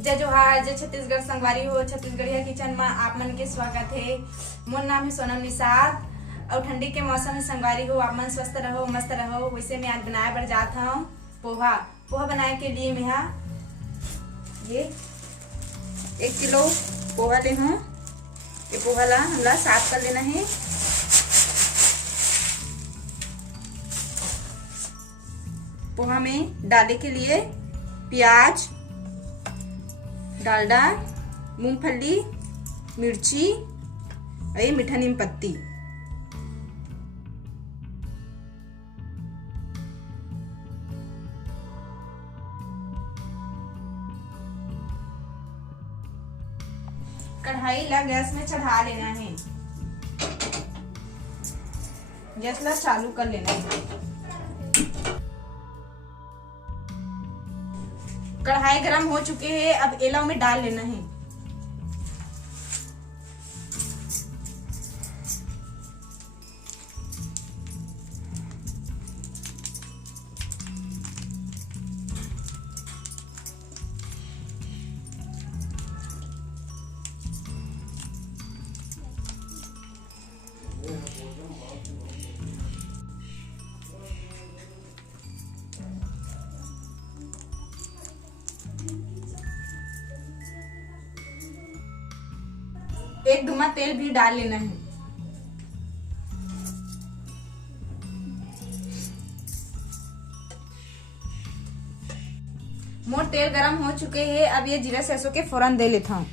जय जोहार, जय छत्तीसगढ़ संगवारी हो। छत्तीसगढ़िया किचन में आप मन के स्वागत है। मोर नाम है सोनम निषाद और ठंडी के मौसम में संगवारी हो। आप मन स्वस्थ रहो, मस्त रहो। वैसे मैं आज बनाए बर जात हूँ पोहा। पोहा बनाए के लिए मैं ये 1 किलो पोहा ले हूँ। ये पोहा ला हमला साफ कर लेना है। पोहा में डालने के लिए प्याज, डालडा, मूंगफली, मिर्ची और मीठा नीम पत्ती। कढ़ाई ला गैस में चढ़ा लेना है। गैस ला चालू कर लेना है। कढ़ाई गरम हो चुके हैं। अब एला में डाल लेना है। एक धुमा तेल भी डाल लेना है। मोर तेल गरम हो चुके हैं। अब ये जीरा सरसों के फोरन दे लेता हूँ।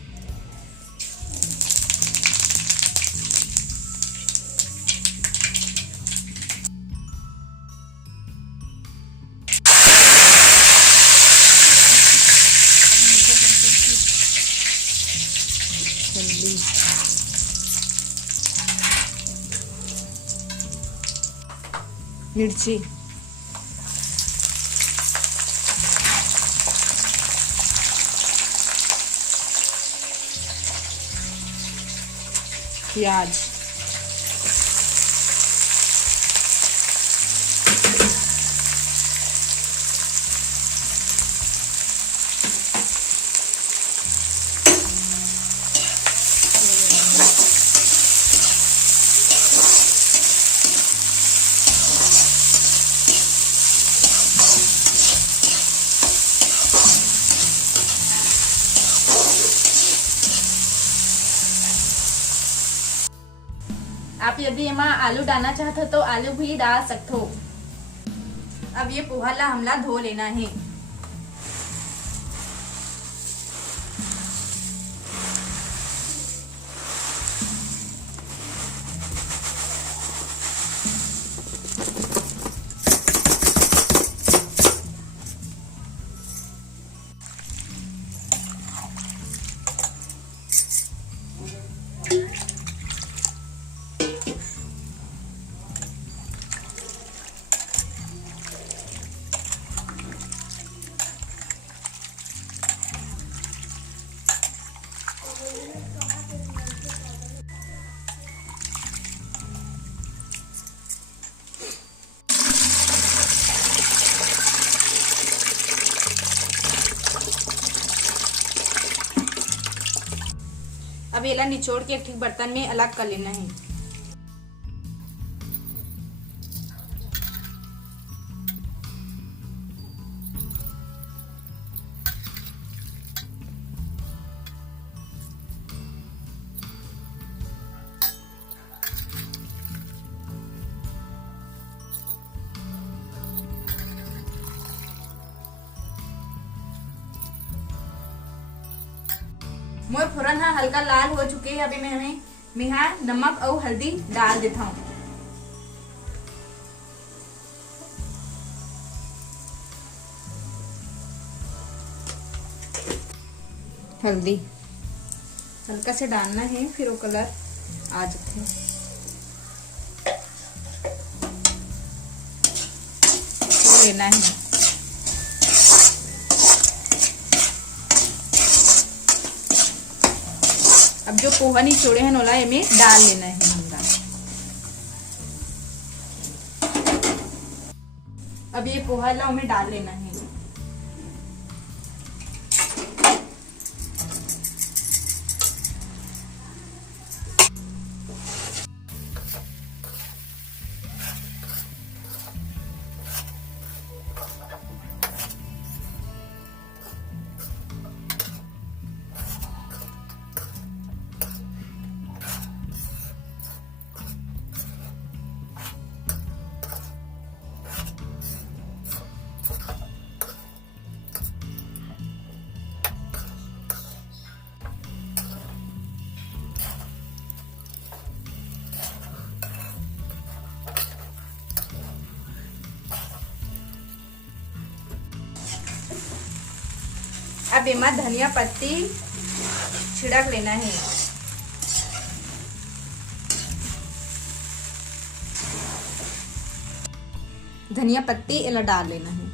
मिर्ची, प्याज, आप यदि एमा आलू डालना चाहते हो तो आलू भी डाल सकते हो। अब ये पोहा ला हमला धो लेना है। अब एला निचोड़ के एक ठीक बर्तन में अलग कर लेना है। मोर फोरन हल्का लाल हो चुके हैं। अभी मैं नमक और हल्दी डाल देता हूँ। हल्दी हल्का से डालना है, फिर वो कलर आ जाते हैं। लेना है। अब जो पोहा निचोड़े हैं नोला में डाल लेना है हमरा। अब ये पोहा ला में डाल लेना है। अब एमा धनिया पत्ती छिड़क लेना है। धनिया पत्ती इला डाल लेना है।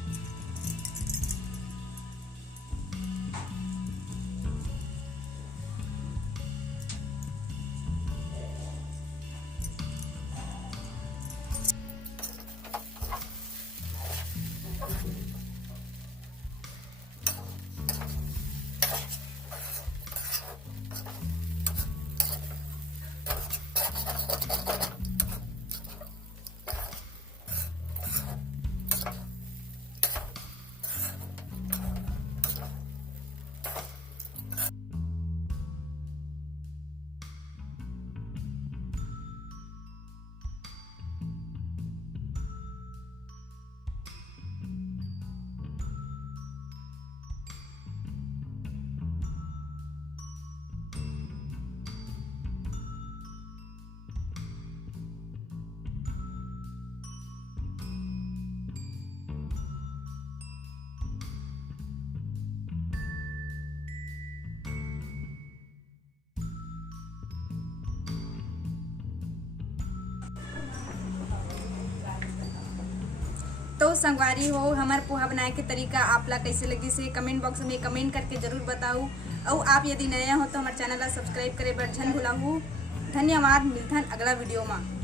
तो संगवारी हो हमार पोहा बनाए के तरीका आपला कैसे लगी से कमेंट बॉक्स में कमेंट करके जरूर बताऊ। और आप यदि नया हो तो हमारे चैनल ला सब्सक्राइब करे बर झन भुलाहू। धन्यवाद, मिलथन अगला वीडियो में।